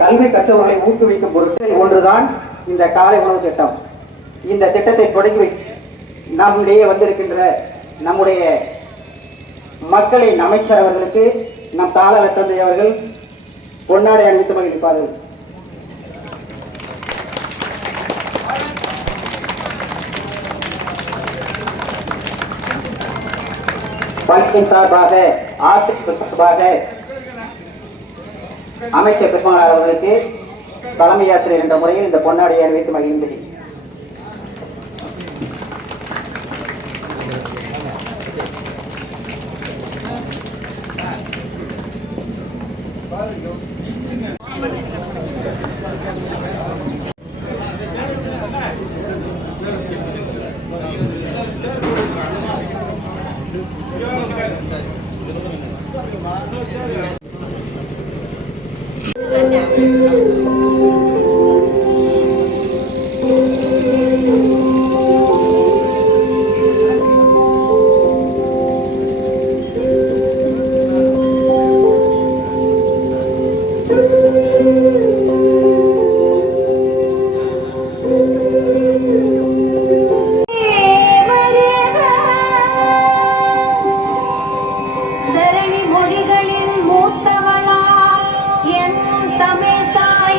கல்வி கற்றவர்களை ஊக்குவிக்கும் பொருட்டு ஒன்றுதான் இந்த காலை உணவு திட்டம். இந்த திட்டத்தை தொடங்கி நம்முடைய வந்திருக்கின்ற நம்முடைய மக்களின் அமைச்சர் அவர்களுக்கு நம் தாள தந்தை அவர்கள் பொன்னாடை அணிவித்து மகிழ்ப்பார்கள். பள்ளியின் சார்பாக ஆசிரியர் சார்பாக அமைச்சர் பெருமானார் அவர்களுக்கு தலைமை யாத்திரை என்ற முறையில் இந்த பொன்னாடையை அணிவித்து மகிழ்ந்தது. மொழிகளின் மூத்தவளா என் தமிழ் தாய்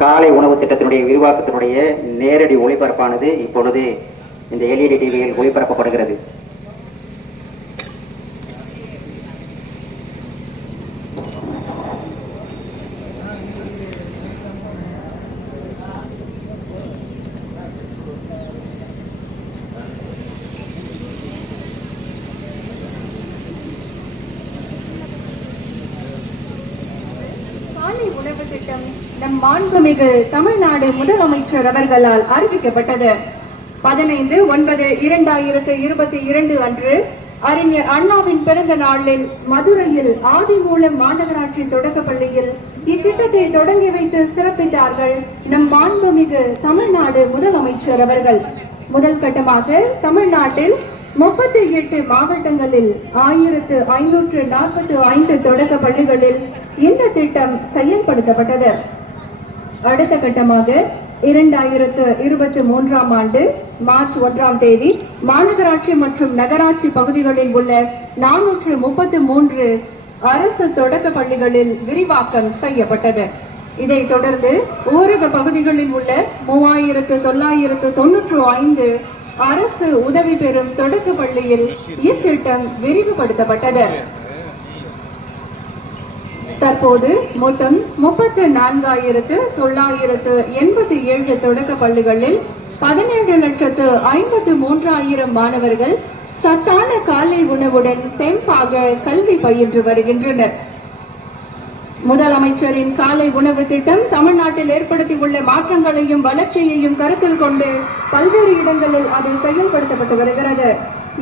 காலை உணவு திட்டத்தினுடைய விரிவாக்கத்தினுடைய நேரடி ஒளிபரப்பானது இப்பொழுது இந்த எல்இடி டிவியில் ஒளிபரப்பப்படுகிறது. உணவு திட்டம் நம் மாண்புமிகு தமிழ்நாடு முதலமைச்சர் அவர்களால் அறிவிக்கப்பட்டது. 15/9/2022 அன்று அறிஞர் அண்ணாவின் பிறந்த நாளில் மதுரையில் ஆதிமூலம் மாநகராட்சி தொடக்கப்பள்ளியில் இத்திட்டத்தை தொடங்கி வைத்து சிறப்பித்தார்கள் நம் மாண்புமிகு தமிழ்நாடு முதலமைச்சர் அவர்கள். முதல் கட்டமாக தமிழ்நாட்டில் 38 மாவட்டங்களில் 1545 தொடக்க பள்ளிகளில் இந்த திட்டம் செயல்படுத்தப்பட்டது. அடுத்த கட்டமாக 2023 ஆண்டு மார்ச் 1 மாநகராட்சி மற்றும் நகராட்சி பகுதிகளில் உள்ள 433 அரசு தொடக்க பள்ளிகளில் விரிவாக்கம் செய்யப்பட்டது. இதைத் தொடர்ந்து ஊரக பகுதிகளில் உள்ள 3995 அரசு உதவி பெறும் தொடக்க பள்ளியில் இத்திட்டம் விரிவுபடுத்தப்பட்டது. தற்போது மொத்தம் 34,987 தொடக்க பள்ளிகளில் 17,53,000 மாணவர்கள் சத்தான காலை உணவுடன் தெம்பாக கல்வி பயின்று வருகின்றனர். முதலமைச்சரின் காலை உணவு திட்டம் தமிழ்நாட்டில் ஏற்படுத்தியுள்ள மாற்றங்களையும் வளர்ச்சியையும் கருத்தில் கொண்டு பல்வேறு இடங்களில் அது செயல்படுத்தப்பட்டு வருகிறது.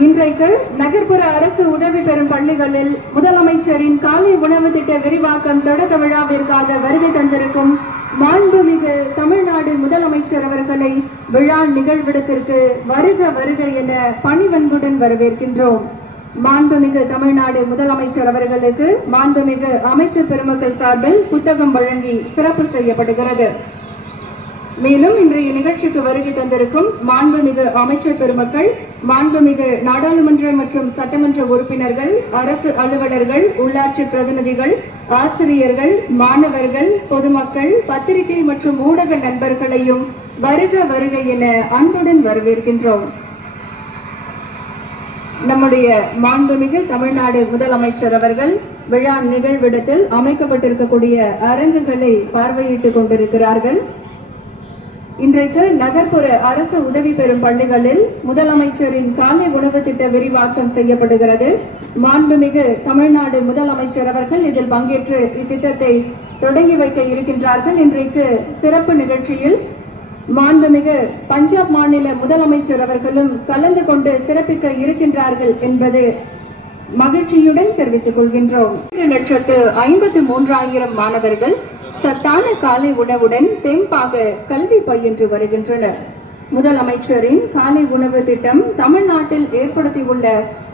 இன்றைக்கு நகர்ப்புற அரசு உதவி பெறும் பள்ளிகளில் முதலமைச்சரின் காலை உணவு திட்ட விரிவாக்கம் தொடக்க விழாவிற்காக வருகை தந்திருக்கும் மாண்புமிகு தமிழ்நாடு முதலமைச்சர் அவர்களை விழா நிகழ்விடத்திற்கு வருக வருக என பணிவன்புடன் வரவேற்கின்றோம். மாண்புமிகு தமிழ்நாடு முதலமைச்சர் அவர்களுக்கு மாண்புமிகு அமைச்சர் பெருமக்கள் சார்பில் புத்தகம் வழங்கி சிறப்பு செய்யப்படுகிறது. மேலும் இன்றைய நிகழ்ச்சிக்கு வருகை தந்திருக்கும் மாண்புமிகு அமைச்சர் பெருமக்கள், மாண்புமிகு நாடாளுமன்ற மற்றும் சட்டமன்ற உறுப்பினர்கள், அரசு அலுவலர்கள், உள்ளாட்சி பிரதிநிதிகள், ஆசிரியர்கள், மாணவர்கள், பொதுமக்கள், பத்திரிகை மற்றும் ஊடக நண்பர்களையும் வருக வருக என அன்புடன் வரவேற்கின்றோம். நம்முடைய மாண்புமிகு தமிழ்நாடு முதலமைச்சர் அவர்கள் விழா நிகழ்விடத்தில் அமைக்கப்பட்டிருக்கக்கூடிய அரங்குகளை பார்வையிட்டுக் கொண்டிருக்கிறார்கள். இன்றைக்கு நகர்ப்புற அரசு உதவி பெறும் பள்ளிகளில் முதலமைச்சரின் காலை உணவு திட்ட விரிவாக்கம் செய்யப்படுகிறது. மாண்புமிகு தமிழ்நாடு முதலமைச்சர் அவர்கள் இதில் பங்கேற்று இத்திட்டத்தை தொடங்கி வைக்க இருக்கின்றார்கள். இன்றைக்கு சிறப்பு நிகழ்ச்சியில் மாண்புமிகு பஞ்சாப் மாநில முதலமைச்சர் அவர்களும் கலந்து கொண்டு சிறப்பிக்க இருக்கின்றார்கள் என்பது மகிழ்ச்சியுடன் தெரிவித்துக் கொள்கின்றோம். 2,53,000 மாணவர்கள் சத்தான காலை உணவுடன் தெம்பாக கல்வி பயின்று வருகின்றனர். முதலமைச்சரின் காலை உணவு திட்டம் தமிழ்நாட்டில் ஏற்படுத்தியுள்ள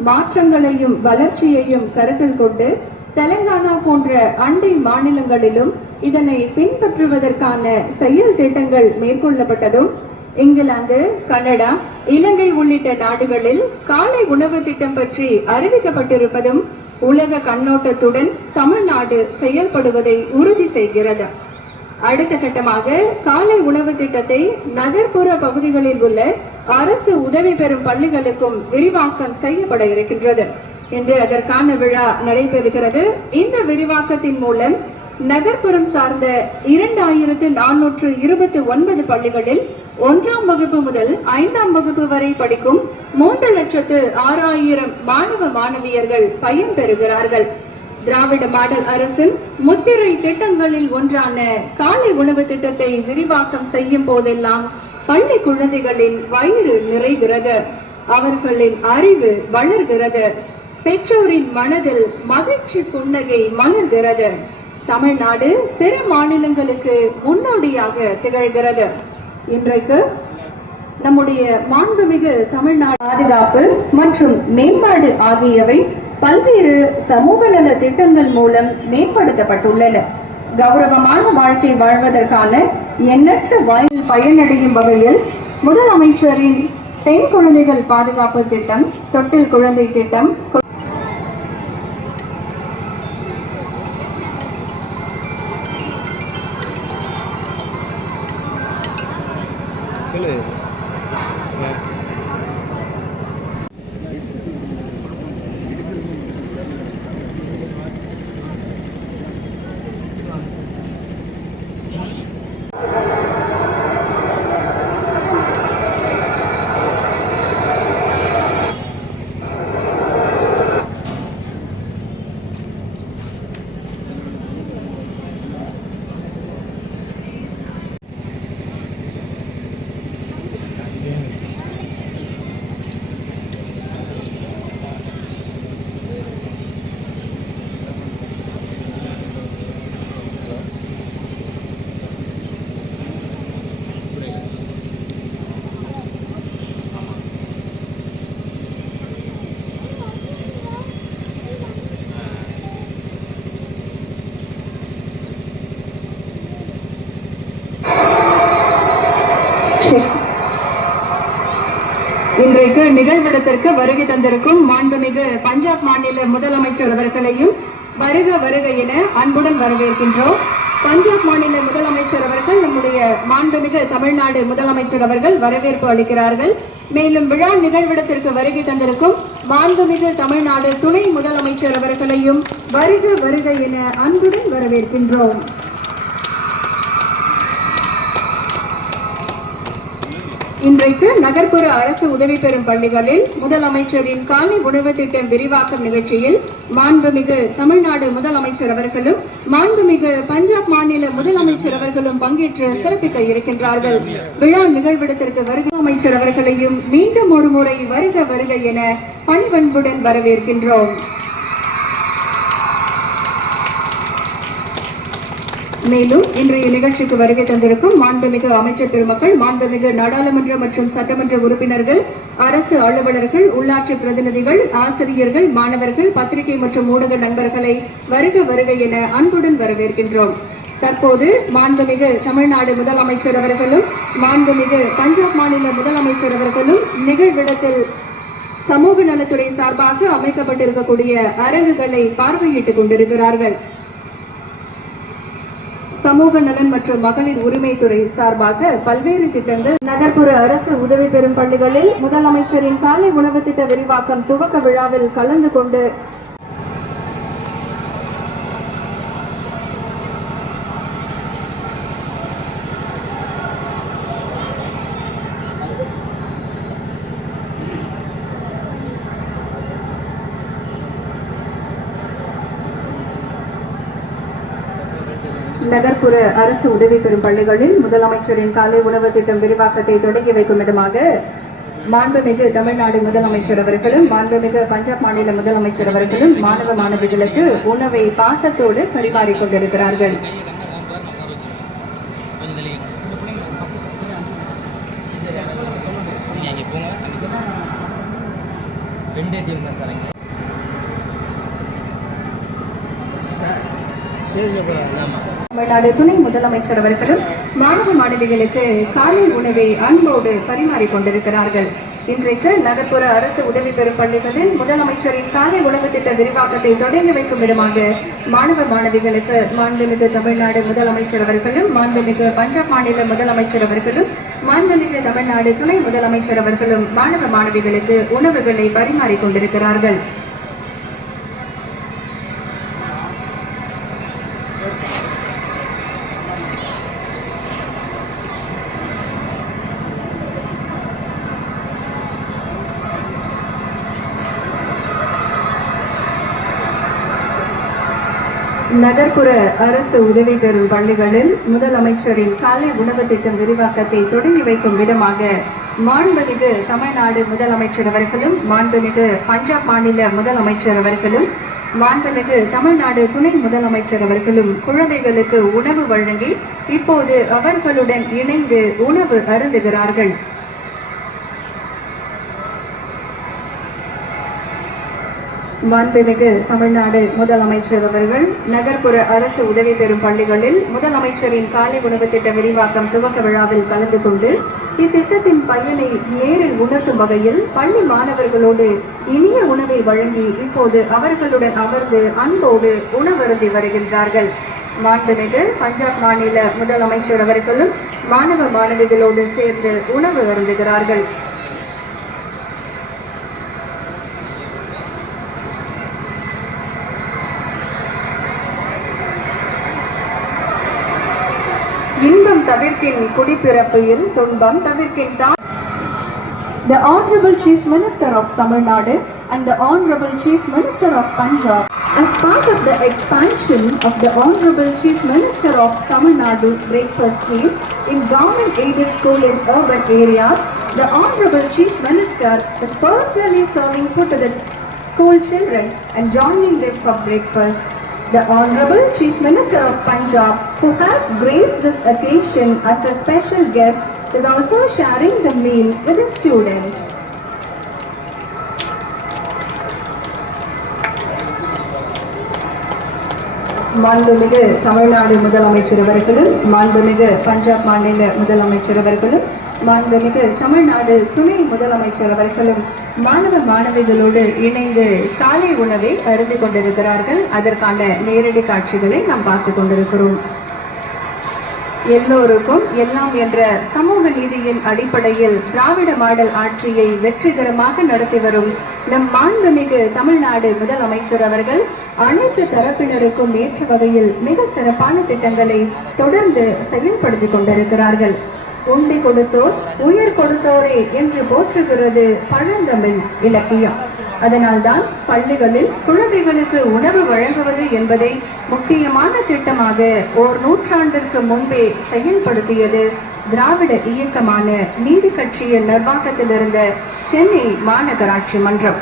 மாற்றங்களையும் வளர்ச்சியையும் கருத்தில் கொண்டு தெலங்கானா போன்ற அண்டை மாநிலங்களிலும் இதனை பின்பற்றுவதற்கான செயல் திட்டங்கள் மேற்கொள்ளப்பட்டதும், இங்கிலாந்து, கனடா, இலங்கை உள்ளிட்ட நாடுகளில் காலை உணவு திட்டம் பற்றி அறிவிக்கப்பட்டிருப்பதும் உலக கண்ணோட்டத்துடன் தமிழ்நாடு செயல்படுவதை உறுதி செய்கிறது. அடுத்த கட்டமாக காலை உணவு திட்டத்தை நகர்ப்புற பகுதிகளில் உள்ள அரசு உதவி பெறும் பள்ளிகளுக்கும் விரிவாக்கம் செய்யப்பட இருக்கின்றது. இன்று அதற்கான விழா நடைபெறுகிறது. இந்த விரிவாக்கத்தின் மூலம் நகர்ப்புறம் சார்ந்த 2,429 பள்ளிகளில் 1ஆம் வகுப்பு முதல் 5ஆம் வகுப்பு வரை படிக்கும் 3,06,000 மாணவ மாணவியர்கள் பயன்பெறுகிறார்கள். திராவிட மாடல் அரசின் முத்திரை திட்டங்களில் ஒன்றான காலை உணவு திட்டத்தை விரிவாக்கம் செய்யும் போதெல்லாம் பள்ளி குழந்தைகளின் வயிறு நிறைகிறது, அவர்களின் அறிவு வளர்கிறது, பெற்றோரின் மனதில் மகிழ்ச்சி புன்னகை மலர்கிறது. தமிழ்நாடு பிற மாநிலங்களுக்கு முன்னோடியாக திகழ்கிறது. இன்றைக்கு நம்முடைய மாண்புமிகு தமிழ்நாடு பாதுகாப்பு மற்றும் மேம்பாடு ஆகியவை பல்வேறு சமூக நல திட்டங்கள் மூலம் மேம்படுத்தப்பட்டுள்ளன. கௌரவமான வாழ்க்கை வாழ்வதற்கான எண்ணற்ற வாயில் பயனடையும் வகையில் முதலமைச்சரின் பெண் குழந்தைகள் பாதுகாப்பு திட்டம், தொட்டில் குழந்தை திட்டம், சொல்லு. இன்றைக்கு நிகழ்விடத்திற்கு வருகை தந்திருக்கும் மாண்புமிகு பஞ்சாப் மாநில முதலமைச்சர் அவர்களையும் வருக வருக என அன்புடன் வரவேற்கின்றோம். பஞ்சாப் மாநில முதலமைச்சர் அவர்கள் நம்முடைய மாண்புமிகு தமிழ்நாடு முதலமைச்சர் அவர்கள் வரவேற்பு அளிக்கிறார்கள். மேலும் விழா நிகழ்விடத்திற்கு வருகை தந்திருக்கும் மாண்புமிகு தமிழ்நாடு துணை முதலமைச்சர் அவர்களையும் வருக வருக என அன்புடன் வரவேற்கின்றோம். இன்றைக்கு நகர்ப்புற அரசு உதவி பெறும் பள்ளிகளில் முதலமைச்சரின் காலை உணவு திட்டம் விரிவாக்கம் நிகழ்ச்சியில் மாண்புமிகு தமிழ்நாடு முதலமைச்சர் அவர்களும் மாண்புமிகு பஞ்சாப் மாநில முதலமைச்சர் அவர்களும் பங்கேற்று சிறப்பிக்க இருக்கின்றார்கள். விழா நிகழ்விடத்திற்கு வருகை அமைச்சர் அவர்களையும் மீண்டும் ஒரு முறை வருக வருக என பணிவன்புடன் வரவேற்கின்றோம். மேலும் இன்றைய நிகழ்ச்சிக்கு வருகை தந்திருக்கும் மாண்புமிகு அமைச்சர் பெருமக்கள், மாண்புமிகு நாடாளுமன்ற மற்றும் சட்டமன்ற உறுப்பினர்கள், அரசு அலுவலர்கள், உள்ளாட்சி பிரதிநிதிகள், ஆசிரியர்கள், மாணவர்கள், பத்திரிகை மற்றும் ஊடக நண்பர்களை வருக வருக என அன்புடன் வரவேற்கின்றோம். தற்போது மாண்புமிகு தமிழ்நாடு முதலமைச்சர் அவர்களும் மாண்புமிகு பஞ்சாப் மாநில முதலமைச்சர் அவர்களும் நிகழ்விடத்தில் சமூக நலத்துறை சார்பாக அமைக்கப்பட்டிருக்கக்கூடிய அரங்குகளை பார்வையிட்டுக் கொண்டிருக்கிறார்கள். சமூக நலன் மற்றும் மகளிர் உரிமைத்துறை சார்பாக பல்வேறு திட்டங்கள் நகர்ப்புற அரசு உதவி பெறும் பள்ளிகளில் முதலமைச்சரின் காலை உணவு திட்ட விரிவாக்கம் துவக்க விழாவில் கலந்து கொண்டு நகர்ப்புற அரசு உதவி பெறும் பள்ளிகளில் முதலமைச்சரின் காலை உணவு திட்டம் விரிவாக்கத்தை தொடங்கி வைக்கும் விதமாக மாண்புமிகு தமிழ்நாடு முதலமைச்சர் அவர்களும் மாண்புமிகு பஞ்சாப் மாநில முதலமைச்சர் அவர்களும் மாணவ மாணவிகளுக்கு உணவை பாசத்தோடு பரிமாறிக் கொண்டிருக்கிறார்கள். தமிழ்நாடு துணை முதலமைச்சர் அவர்களும் மாணவ மாணவிகளுக்கு காலை உணவை அன்போடு பரிமாறிக் கொண்டிருக்கிறார்கள். இன்றைக்கு நகர்ப்புற அரசு உதவி பெறும் பள்ளிகளில் முதலமைச்சரின் காலை உணவு திட்ட விரிவாக்கத்தை தொடங்கி வைக்கும் விதமாக மாணவ மாணவிகளுக்கு மாண்புமிகு தமிழ்நாடு முதலமைச்சர் அவர்களும் மாண்புமிகு பஞ்சாப் மாநில முதலமைச்சர் அவர்களும் மாண்புமிகு தமிழ்நாடு துணை முதலமைச்சர் அவர்களும் மாணவ மாணவிகளுக்கு உணவுகளை பரிமாறிக் கொண்டிருக்கிறார்கள். நகர்ப்புற அரசு உதவி பெறும் பள்ளிகளில் முதலமைச்சரின் காலை உணவு திட்டம் விரிவாக்கத்தை தொடங்கி வைக்கும் விதமாக மாண்புமிகு தமிழ்நாடு முதலமைச்சர் அவர்களும் மாண்புமிகு பஞ்சாப் மாநில முதலமைச்சர் அவர்களும் மாண்புமிகு தமிழ்நாடு துணை முதலமைச்சர் அவர்களும் குழந்தைகளுக்கு உணவு வழங்கி இப்போது அவர்களுடன் இணைந்து உணவு அருந்துகிறார்கள். மாண்புமிகு தமிழ்நாடு முதலமைச்சர் அவர்கள் நகர்ப்புற அரசு உதவி பெறும் பள்ளிகளில் முதலமைச்சரின் காலை உணவு திட்ட விரிவாக்கம் துவக்க விழாவில் கலந்து கொண்டு இத்திட்டத்தின் பயனை நேரில் உணர்த்தும் வகையில் பள்ளி மாணவர்களோடு இனிய உணவை வழங்கி இப்போது அவர்களுடன் அமர்ந்து அன்போடு உணவருந்தி வருகின்றார்கள். மாண்புமிகு பஞ்சாப் மாநில முதலமைச்சர் அவர்களும் மாணவ மாணவிகளோடு சேர்ந்து உணவு அருந்துகிறார்கள். இன்பம் தவிர்க்கின் குடிப்பிறப்பில் துன்பம் தவிர்க்கின் The Honorable Chief Minister of Tamil Nadu and the Honorable Chief Minister of Punjab, as part of the expansion of the Honorable Chief Minister of Tamil Nadu's breakfast scheme in government-aided school in urban areas, the Honorable Chief Minister is personally serving food to the school children and joining them for breakfast. The Honorable Chief Minister of Punjab, who has graced this occasion as a special guest, is also sharing the meal with the students. மாண்புமிகு தமிழ்நாடு முதலமைச்சர் அவர்களும் மாண்புமிகு பஞ்சாப் மாநில முதலமைச்சர் அவர்களும் மாண்புமிகு தமிழ்நாடு துணை முதலமைச்சர் அவர்களும் மாணவ மாணவிகளோடு இணைந்து காலை உணவை அருந்திக் கொண்டிருக்கிறார்கள். அதற்கான நேரடி காட்சிகளை நாம் பார்த்து கொண்டிருக்கிறோம். எல்லோருக்கும் எல்லாம் என்ற சமூக நீதியின் அடிப்படையில் திராவிட மாடல் ஆட்சியை வெற்றிகரமாக நடத்தி வரும் நம் மாண்புமிகு தமிழ்நாடு முதலமைச்சர் அவர்கள் அனைத்து தரப்பினருக்கும் ஏற்ற வகையில் மிக சிறப்பான திட்டங்களை தொடர்ந்து செயல்படுத்தி கொண்டிருக்கிறார்கள். உண்டி கொடுத்தோர் உயர் கொடுத்தோரே என்று போற்றுகிறது பழந்தமிழ் இலக்கியம். அதனால்தான் பள்ளிகளில் குழந்தைகளுக்கு உணவு வழங்குவது என்பதை முக்கியமான திட்டமாக ஓர் நூற்றாண்டிற்கு முன்பே செயல்படுத்தியது திராவிட இயக்கமான நீதி கட்சியின் நிர்வாகத்தில் இருந்த சென்னை மாநகராட்சி மன்றம்.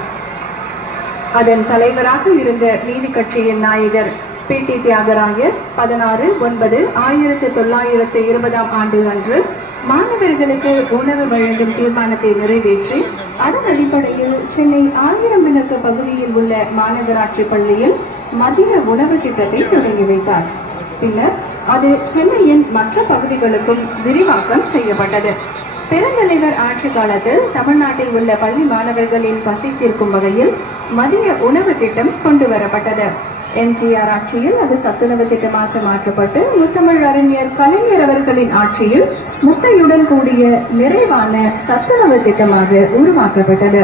அதன் தலைவராக இருந்த நீதி கட்சியின் நாயகர் PT தியாகராயர் 16/9/1920 ஆண்டு அன்று மாணவர்களுக்கு உணவு வழங்கும் தீர்மானத்தை நிறைவேற்றி அதன் அடிப்படையில் சென்னை 1000 விளக்கு பகுதியில் உள்ள மாநகராட்சி பள்ளியில் மதிய உணவு திட்டத்தை தொடங்கி வைத்தார். பின்னர் அது சென்னையின் மற்ற பகுதிகளுக்கும் விரிவாக்கம் செய்யப்பட்டது. பெருந்தலைவர் ஆட்சி காலத்தில் தமிழ்நாட்டில் உள்ள பள்ளி மாணவர்களின் பசி தீர்க்கும் வகையில் மதிய உணவு திட்டம் கொண்டு வரப்பட்டது. MGR ஆட்சியில் அது சத்துணவு திட்டமாக மாற்றப்பட்டு முத்தமிழ் அறிஞர் கலைஞர் அவர்களின் ஆட்சியில் முட்டையுடன் கூடிய நிறைவான சத்துணவு திட்டமாக உருவாக்கப்பட்டது.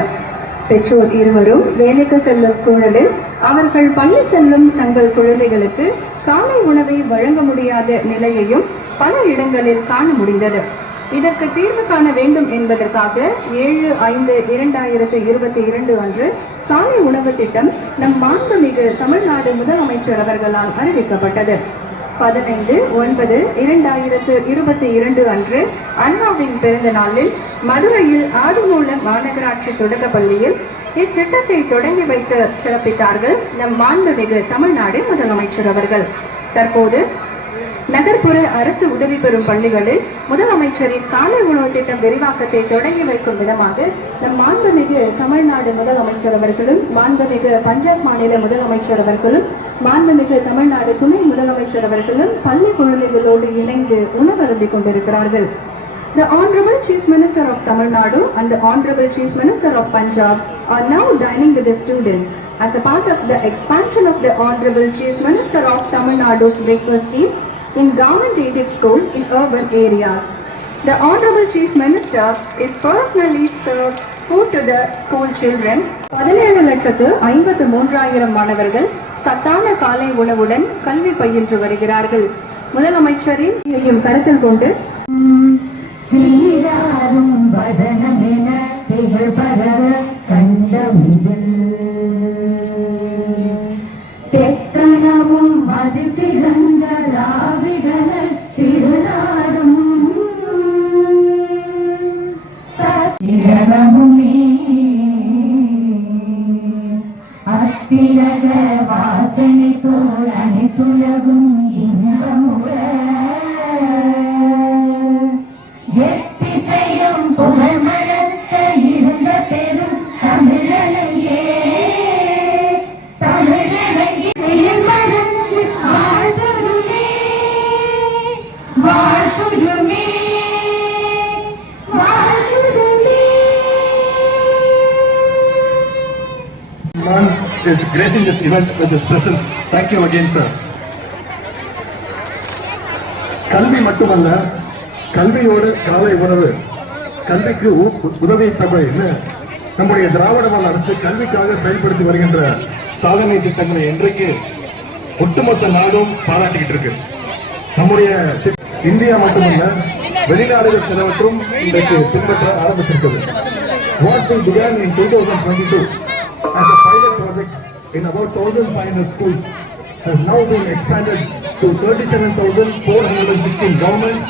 பெற்றோர் இருவரும் வேலைக்கு செல்லும் சூழலில் அவர்கள் பள்ளி செல்லும் தங்கள் குழந்தைகளுக்கு காலை உணவை வழங்க முடியாத நிலையையும் பல இடங்களில் காண முடிந்தது. இதற்கு தீர்வு காண வேண்டும் என்பதற்காக 7/5/2022 அன்று காலை உணவு திட்டம் நம் மாண்புமிகு தமிழ்நாடு முதலமைச்சர் அவர்களால் அறிவிக்கப்பட்டது. 15/9/2022 அன்று அண்ணாவின் பிறந்த நாளில் மதுரையில் ஆதிமூலம் மாநகராட்சி தொடக்க பள்ளியில் இத்திட்டத்தை தொடங்கி வைத்து சிறப்பித்தார்கள் நம் மாண்புமிகு தமிழ்நாடு முதலமைச்சர் அவர்கள். தற்போது நகர்ப்புற அரசு உதவி பெறும் பள்ளிகளில் முதலமைச்சரின் காலை உணவு திட்டம் விரிவாக்கத்தை தொடங்கி வைக்கும் விதமாக நம் மாண்புமிகு தமிழ்நாடு முதலமைச்சர் அவர்களும் மாண்புமிகு பஞ்சாப் மாநில முதலமைச்சர் அவர்களும் மாண்புமிகு தமிழ்நாடு துணை முதலமைச்சர் அவர்களும் பள்ளி குழந்தைகளோடு இணைந்து உணவருந்திக் கொண்டிருக்கிறார்கள். The Honorable Chief Minister of Tamil Nadu and the Honorable Chief Minister of Punjab are now dining with the students as a part of the expansion of the Honorable Chief Minister of Tamil Nadu's breakfast scheme in government-aided school in urban areas. The Honorable Chief Minister is personally served food to the school children. 17,53,000 மாணவர்கள் சத்தான காலை உணவுடன் கல்வி பயின்று வருகிறார்கள். முதலமைச்சரின் கருத்தில் கொண்டு சீராரும் வதனமென திகழ் பரவ கண்டமிதில் தெக்கணமும் அதிசிறந்த ராவிடல் திருநாடும் திரளமுமே அத்திரக வாசனை போல் அனைத்துலகும் இன்பமுற எத்திசையும் புகழ் மழத்த இருந்த பெரும் தமிழனையே தமிழனையே மறந்து வாழ்த்துதுமே வாழ்த்துதுமே வாழ்த்துதுமே. Man is gracing this event with his presence. Thank you again, sir. கல்வி மட்டுமல்ல, கல்வியோடு காலை உணவு, கல்விக்கு உதவி தொகை, நம்முடைய திராவிட மாடல் அரசு கல்விக்காக செயல்படுத்தி வருகின்ற சாதனை திட்டங்களை இன்றைக்கு ஒட்டுமொத்த நாடும் பாராட்டிக்கிட்டு இருக்கு. நம்முடைய இந்தியா மட்டுமல்ல, வெளிநாடுகள் சிலவற்றும் இன்றைக்கு பின்பற்ற ஆரம்பிச்சிருக்கிறது. What we began in 2022 as a pilot project in about 1,500 schools has now been expanded to 37,416 government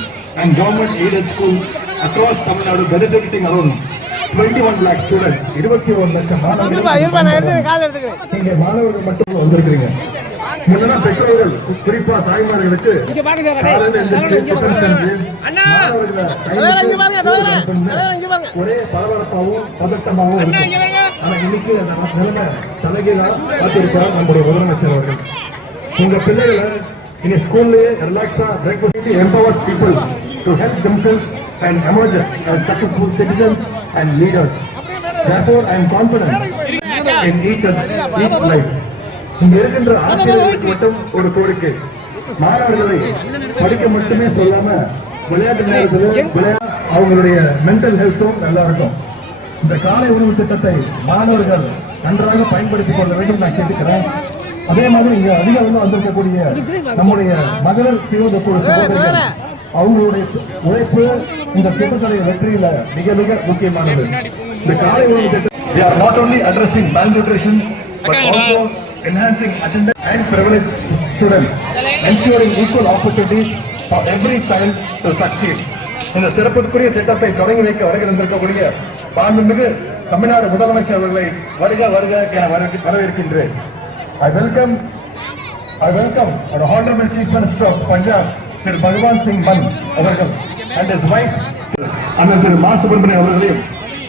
and government aided schools across Tamil Nadu, benefiting around 21 lakh students. 21 லட்சம் மாணவர்கள் இங்கே மாணவர்கள் மட்டும் வந்திருக்கிறீங்க. முன்னதா பெற்றோர்கள், குறிப்பா தாய்மார்களுக்கு ஒரே பரபரப்பாகவும் பதட்டமாகவும் இருக்கும். ஆனா இன்னைக்கு அந்த நிலைமை தலைகீழா பார்த்திருக்கிறார் நம்முடைய முதலமைச்சர் அவர்கள். உங்க பிள்ளைகளை இனி ஸ்கூல்லயே ரிலாக்ஸா breakfast empowers people to help themselves and emerge as successful citizens and leaders. Therefore, I am confident in each life. இங்க இருக்கின்ற ஆசிரியர்களுக்கு மட்டும் ஒரு கோரிக்கை, மாணவர்களை படிக்க மட்டுமே சொல்லாம விளையாட்டு நேரத்தில் அவங்களுடைய மென்டல் ஹெல்த்தும் நல்லா இருக்கும். இந்த காலை உணவு திட்டத்தை மாணவர்கள் நன்றாக பயன்படுத்திக் கொள்ள வேண்டும் நான் கேட்டுக்கிறேன். அதே மாதிரி இங்க அதிக அளவில் வந்திருக்கக்கூடிய நம்முடைய மகளிர் சுய சகோதரிகள், அவங்களுடைய உழைப்பு இந்த திட்டத்துடைய வெற்றியில மிக மிக முக்கியமானது. இந்த காலை உணவு திட்டம் they are not only addressing malnutrition but also enhancing attendance and privileged students, ensuring equal opportunities for every child to succeed. இந்த சிறப்புக்குரிய திட்டத்தை தொடங்கி வைக்க வருகின்றக்கூடிய மாண்புமிகு தமிழ்நாடு முதலமைச்சர் அவர்களை வருக வருக என வரவேற்கின்றேன். I welcome the Honorable Chief Minister of Punjab, Sir Bhagwan Singh Mann அவர்கள் and his wife அண்ணன் திரு மா சுப்பிரமணியன் அவர்களையும்,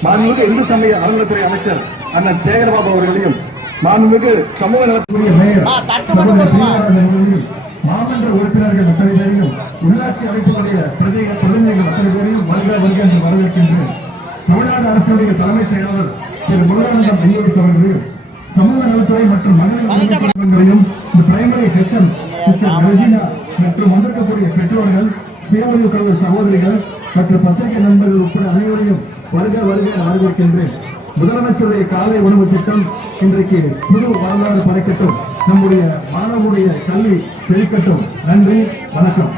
மாண்புமிகு இந்து சமய அறநிலையத்துறை அமைச்சர் அண்ணன் சேகர்பாபு அவர்களையும், மாண்புமிகு சமூக நலத்துறை மேயர் மாமன்ற உறுப்பினர்கள் அத்தனை பேரையும், உள்ளாட்சி அமைப்புடைய பிரதிநிதிகள் அத்தனை பேரையும் வருக வருக என்று வரவேற்கின்றேன். தமிழ்நாடு அரசுடைய தலைமைச் செயலாளர் திரு முருகானந்தம் ஐஏஎஸ் அவர்களையும், சமூக நலத்துறை மற்றும் மகளிர் உரிமைகளையும், இந்த பிரைமரி ஹெச்எம் சிஸ்டர் ரெஜினா மற்றும் வந்திருக்கக்கூடிய பெற்றோர்கள், சுய உதவி சகோதரிகள் மற்றும் பத்திரிகை நண்பர்கள் உட்பட அனைவரையும் வருக வருக வரவேற்கின்றேன். முதலமைச்சருடைய காலை உணவு திட்டம் இன்றைக்கு புது வரலாறு படைக்கட்டும். நம்முடைய மாணவருடைய கல்வி செழிக்கட்டும். நன்றி, வணக்கம்.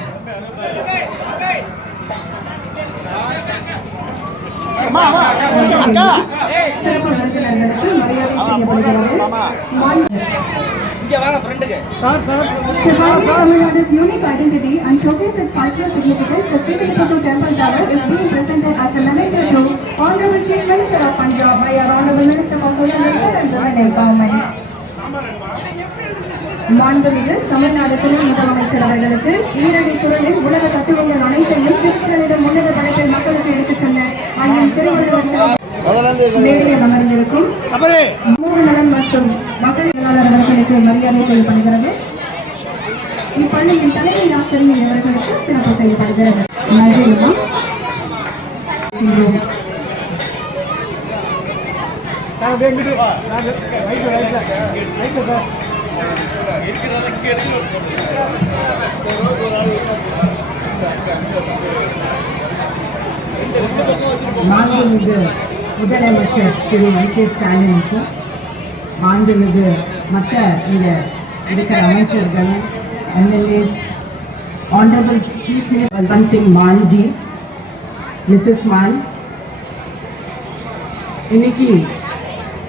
Tamil Nadu's unique identity and showcase its cultural significance, the Sri Perumbudur Temple Tower is being presented as a memento to Honorable Chief Minister of Punjab by our Honorable Minister for Social Welfare and Women Empowerment. மாண்புமிகு தமிழ்நாடு துணை முதலமைச்சர் அவர்களுக்கு ஈரடி குரலில் உலக தத்துவங்கள் அனைத்தையும் திருக்குறளிடம் உன்னத படைப்பை மக்களுக்கு எடுத்துச் சொன்ன ஐயன் திருவள்ளுவர் மேடையில் அமர்ந்திருக்கும் சமூக நலன் மற்றும் மகளிர் அவர்களுக்கு மரியாதை செய்யப்படுகிறது. இப்பள்ளியின் தலைமை ஆசிரியர் அவர்களுக்கு சிறப்பு செய்யப்படுகிறது. நன்றி. மாண்புமிகு முதலமைச்சர் திரு M.K. ஸ்டாலினுக்கும், மாண்புமிகு மற்ற இங்க இருக்கிற அமைச்சர்கள், MLAs, Honorable Chief Minister Bhagwan Singh Mann ji, Mrs. Mann, இன்னைக்கு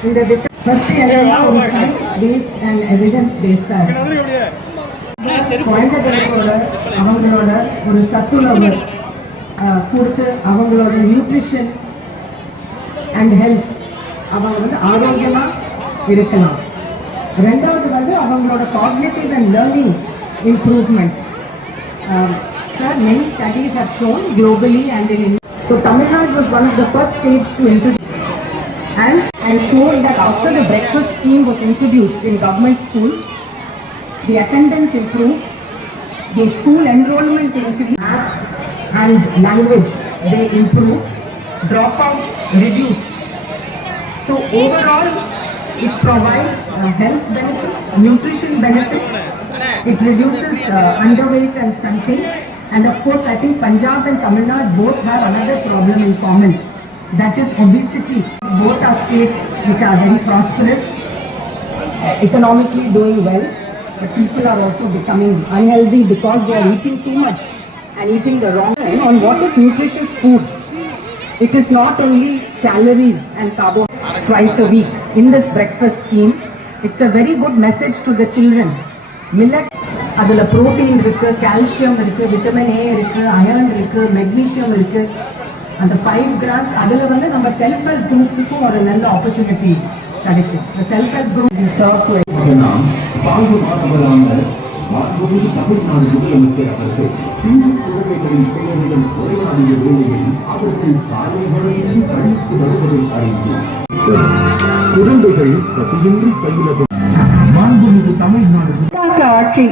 இந்த ஃபர்ஸ்ட் எல்லாம் ஒரு சயின்ஸ் பேஸ்ட் அண்ட் எவிடன்ஸ் பேஸ்டாக குழந்தைகளோட அவங்களோட ஒரு சத்துணவு கொடுத்து அவங்களோட நியூட்ரிஷன் அண்ட் ஹெல்த் அவங்க வந்து ஆரோக்கியமா இருக்கலாம். ரெண்டாவது வந்து அவங்களோட cognitive and learning improvement. Sir, many studies have shown globally and in India. So Tamil Nadu was one of the first states to introduce and showed that after the breakfast scheme was introduced in government schools, the attendance improved, the school enrollment increased, maths and language they improved, dropouts reduced. So overall, it provides health benefit, nutrition benefit, it reduces underweight and stunting, And of course, I think Punjab and Tamil Nadu both have another problem in common. That is obesity. Both are states which are very prosperous, economically doing well, but people are also becoming unhealthy because they are eating too much and eating the wrong thing. On what is nutritious food? It is not only calories and carbohydrates twice a week in this breakfast scheme. It's a very good message to the children. Millet, அதுல protein இருக்கு, calcium இருக்கு, vitamin A இருக்கு, iron இருக்கு, magnesium இருக்கு. அந்த 5 grams அதுல வந்து நம்ம செல்ஃப் ஹெல்ப் குரூப்ஸுக்கும் ஒரு நல்ல ஆப்பர்ச்சுனிட்டி கிடைக்கும். The self help group we serve to நாம் பாங்கு மாணவரான மாண்புமிகு தமிழ்நாடு முதலமைச்சர் அவர்கள் இந்து குழந்தைகளின் செயல்களின் குறைவான வேளையில் அவர்கள் காலை வரையிலும் படித்து வருவதை அறிந்து குழந்தைகள் பசியின்றி பயில மாண்புமிகு தமிழ்நாடு ஆட்சி